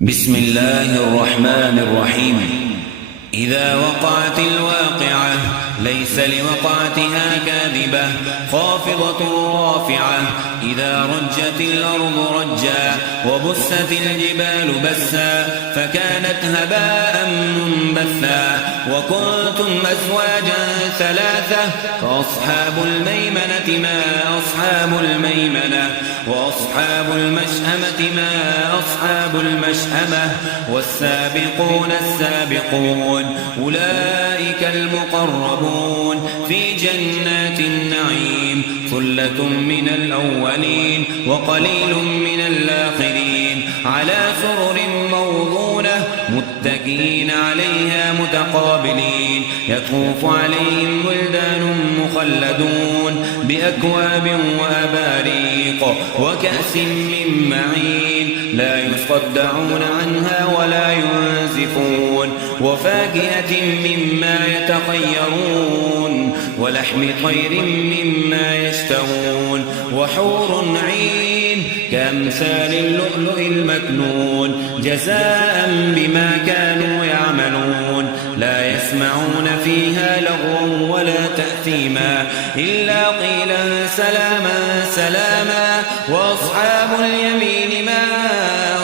بسم الله الرحمن الرحيم. إذا وقعت الواقعة ليس لوقعتها كاذبة خافضة رافعة. إذا رجت الأرض رجا وبست الجبال بسا فكانت هباء منبثا. وكنتم أزواجا ثلاثة فأصحاب الميمنة ما أصحاب الميمنة وأصحاب المشأمة ما أصحاب المشأمة والسابقون السابقون أولئك المقربون في جنات النعيم. ثلة من الأولين وقليل من الآخرين على سرر موضونة متكئين عليها متقابلين. يطوف عليهم ولدان مخلدون بأكواب وأباريق وكأس من معين لا يصدعون عنها ولا ينزفون. وفاكهة مما يتخيرون ولحم طير مما يشتهون. وحور عين كأمثال اللؤلؤ المكنون جزاء بما كانوا يعملون. لا يسمعون فيها لغوا ولا تأثيما إلا قيلا سلاما سلاما. وأصحاب اليمين ما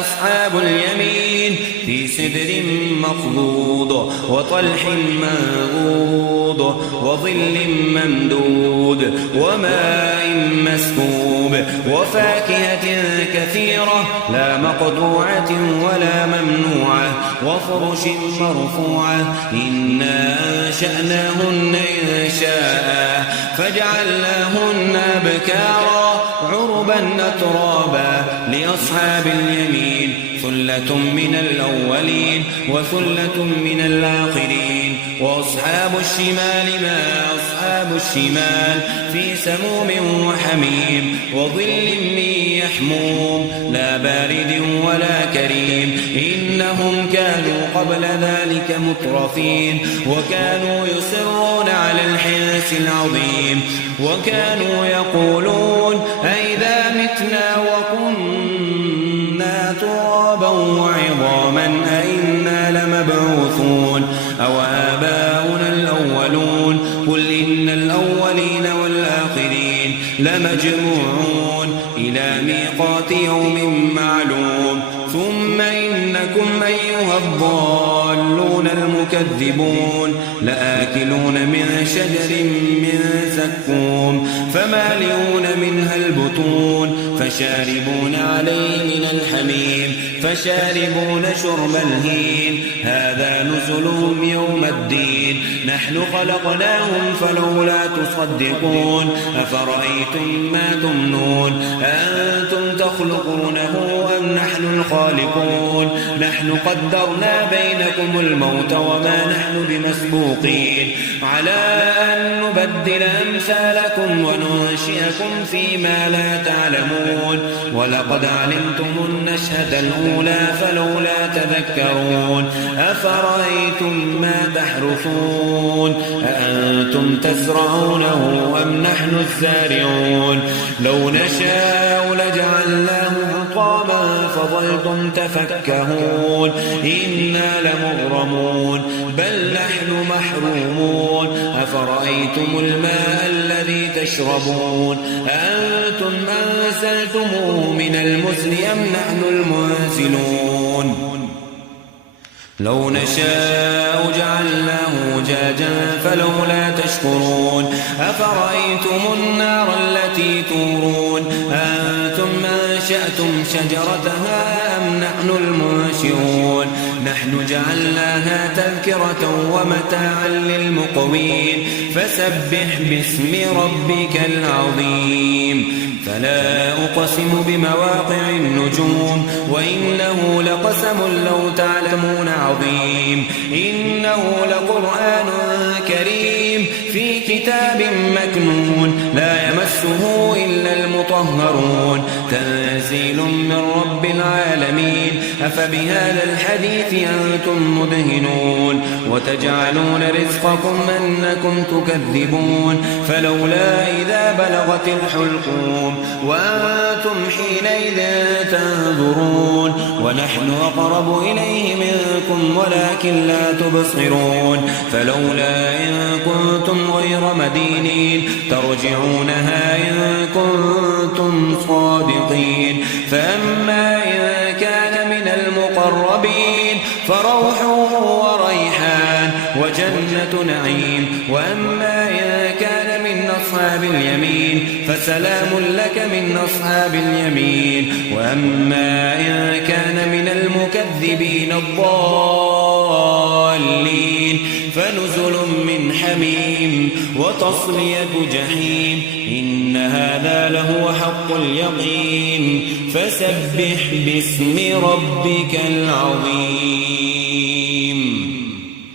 أصحاب اليمين في سدر مخضود وطلح منضود وظل ممدود وماء مسكوب وفاكهة كثيرة لا مقطوعة ولا ممنوعة وفرش مرفوعة. إنا أنشأناهن إنشاء فجعلناهن أبكارا عربا أترابا لأصحاب اليمين. ثلة من الأولين وثلة من الآخرين. وأصحاب الشمال ما أصحاب الشمال في سموم وحميم وظل من يحموم لا بارد ولا كريم. إنهم كانوا قبل ذلك مترفين وكانوا يصرون على الحنث العظيم وكانوا يقولون أئذا متنا وكنا ترابا وعظاما أئنا لمبعوثون أو آباؤنا الأولون. قل إن الأولين والآخرين لمجموعون إلى ميقات يوم معلوم. ثم إنكم أيها الضالون المكذبون لآكلون من شجر من زقوم فمالئون منها البطون فشاربون عليه من الحميم فشاربون شرب الهين. هذا نزلهم يوم الدين. نحن خلقناهم فلولا تصدقون. أفرأيتم ما تمنون أنتم تخلقونه أم نحن الخالقون. نحن قدرنا بينكم الموت وما نحن بمسبوقين على أن نبدل أمثالكم وننشئكم فيما لا تعلمون. ولقد علمتم النشأة الأولى فلولا تذكرون. أفرأيتم ما تحرثون أأنتم تزرعونه أم نحن الزارعون. لو نشاء لجعلناه حطاما فظلتم تفكهون. إنا لمغرمون بل نحن محرومون. أفرأيتم الماء الذي تشربون أنتم أنزلتموه من المزن أم نحن المنزلون. لو نشاء جعلناه أجاجا فلولا تشكرون. أفرأيتم النار التي تورون أنتم أنشأتم شجرتها أم نحن المنشئون. نحن جعلناها تذكرة ومتاعا للمقوين. فسبح باسم ربك العظيم. فلا أقسم بمواقع النجوم وإنه لقسم لو تعلمون عظيم. إنه لقرآن كريم في كتاب مكنون لا يمسه إلا المطهرون. تنزيل من رب العالمين. أفبهذا الحديث أنتم مدهنون وتجعلون رزقكم أنكم تكذبون فلولا إذا بلغت الحلقوم وأنتم حينئذ تنظرون ونحن أقرب إليه منكم ولكن لا تبصرون فلولا إن كنتم غير مدينين ترجعونها إن كنتم صادقين فأما إن كان من المقربين فروح وريحان وجنة نعيم وأما إن كان من أصحاب اليمين فسلام لك من أصحاب اليمين وأما إن كان من المكذبين الضالين فنزل من حميم وتصلية جحيم إن هذا لهو حق اليقين فسبح باسم ربك العظيم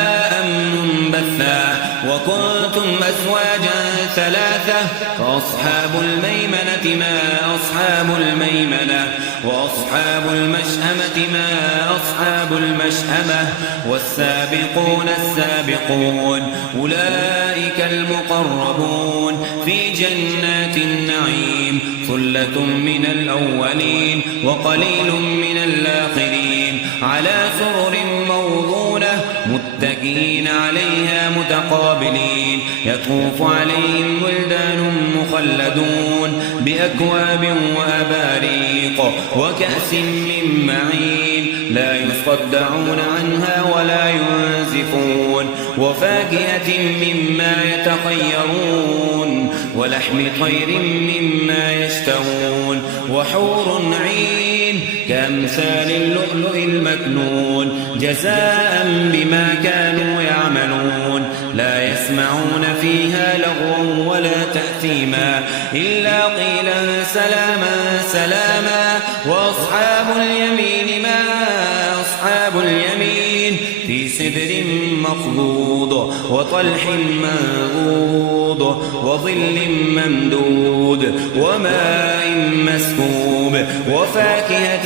أمن بثا وكنتم أزواجا ثلاثة فأصحاب الميمنة ما أصحاب الميمنة وأصحاب المشأمة ما أصحاب المشأمة والسابقون السابقون أولئك المقربون في جنات النعيم ثلة من الأولين وقليل من الآخرين على سرر موضونة متكئين عليها متقابلين يطوف عليهم ولدان مخلدون بأكواب وأباريق وكأس من معين لا يصدعون عنها ولا ينزفون وفاكهة مما يتخيرون ولحم طير مما يشتهون وحور عين كأمثال اللؤلؤ المكنون جزاء بما كانوا يعملون لا يسمعون فيها لغوا ولا تأثيما إلا قيلا سلاما سلاما وأصحاب اليمين ما أصحاب اليمين في سدر مخضود وطلح منضود وظل ممدود وماء مسكوب وفاكهة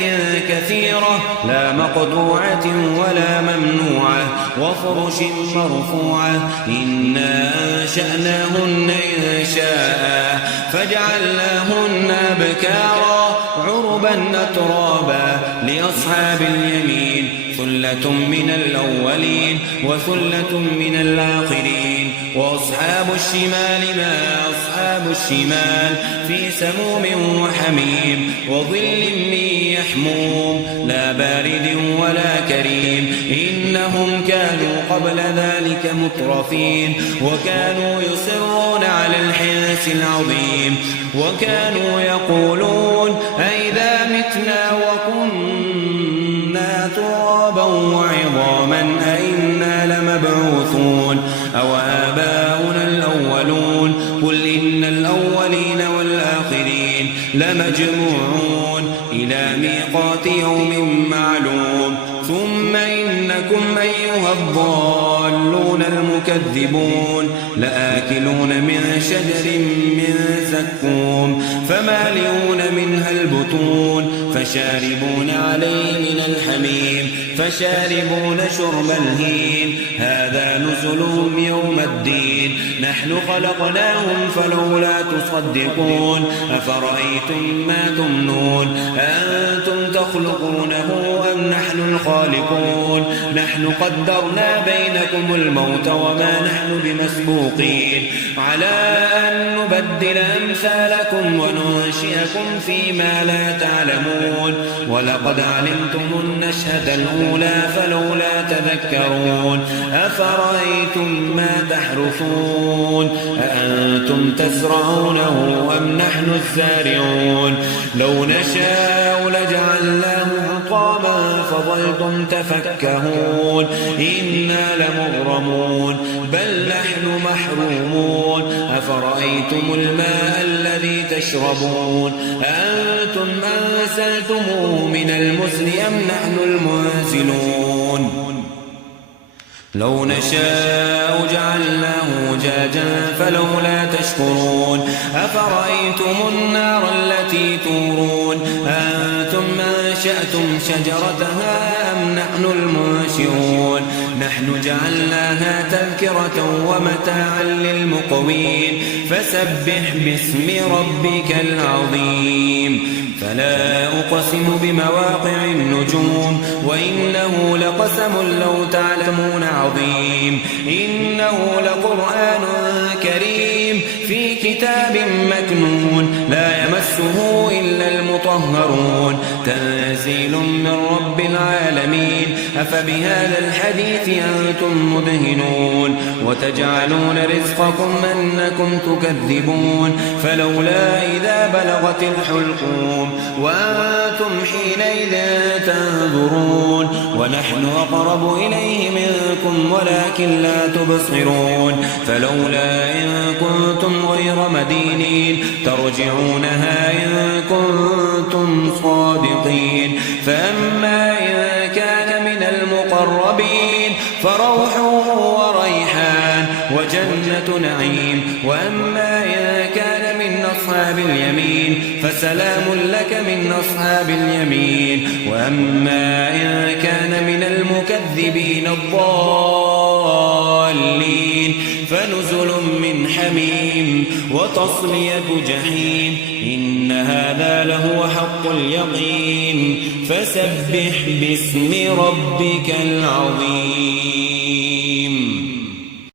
كثيرة لا مقطوعة ولا ممنوعة وفرش مرفوعة إنا أنشأناهن إنشاء فجعلناهن أبكارا عربا أترابا لأصحاب اليمين ثلة من الأولين وثلة من الآخرين وأصحاب الشمال ما أصحاب الشمال في سموم وحميم وظل من يحموم لا بارد ولا كريم إنهم كانوا قبل ذلك مترفين وكانوا يصرون على الحنث العظيم وكانوا يقولون أئذا متنا وكنا ترابا وعظاما أئنا لمبعوثون أو آباؤنا الأولون قل إن الأولين والآخرين لمجموعون إلى ميقات يوم معلوم ثم إنكم أيها الضالون المكذبون لآكلون من شجر من زقوم فمالئون منها البطون فشاربون عليه من الحميم فشاربون شرب الهيم هذا نزلهم يوم الدين نحن خلقناهم فلولا تصدقون أفرأيتم ما تمنون أنتم تخلقونه أم نحن الخالقون نحن قدرنا بينكم الموت وما نحن بمسبوقين على أن نبدل أمثالكم وننشئكم فيما لا تعلمون ولقد علمتم النشأة الأولى فلولا تذكرون أفرأيتم ما تحرثون أأنتم تزرعونه أم نحن الزارعون لو نشاء لجعلناه حطاما فظلتم تفكهون إنا لمغرمون بل نحن محرومون أفرأيتم الماء الذي تشربون أنتم أنزلتموه من المزن أم نحن المنزلون لو نشاء جعلناه جاجا فلولا تشكرون أفرأيتم النار التي تورون أنتم أنشأتم أنشأتم شجرتها أم نحن المنشرون نحن جعلناها تذكرة ومتاعا للمقوين فسبح باسم ربك العظيم فلا أقسم بمواقع النجوم وإنه لقسم لو تعلمون عظيم إنه لقرآن كريم في كتاب مكنون لا يمسه إلا المطهرون تنزيل من رب العالمين أفبهذا الحديث أنتم مدهنون وتجعلون رزقكم أنكم تكذبون فلولا إذا بلغت الحلقوم وأنتم حينئذ تنظرون ونحن أقرب إليه منكم ولكن لا تبصرون فلولا إن كنتم غير مدينين ترجعونها إن كنتم صادقين فأما إن كان من المقربين فروح وريحان وجنة نعيم وأما إن كان من أصحاب اليمين فسلام لك من أصحاب اليمين وأما إن كان من المكذبين الضالين فنزل من حميم وتصلية جحيم إن هذا لهو حق اليقين فسبح باسم ربك العظيم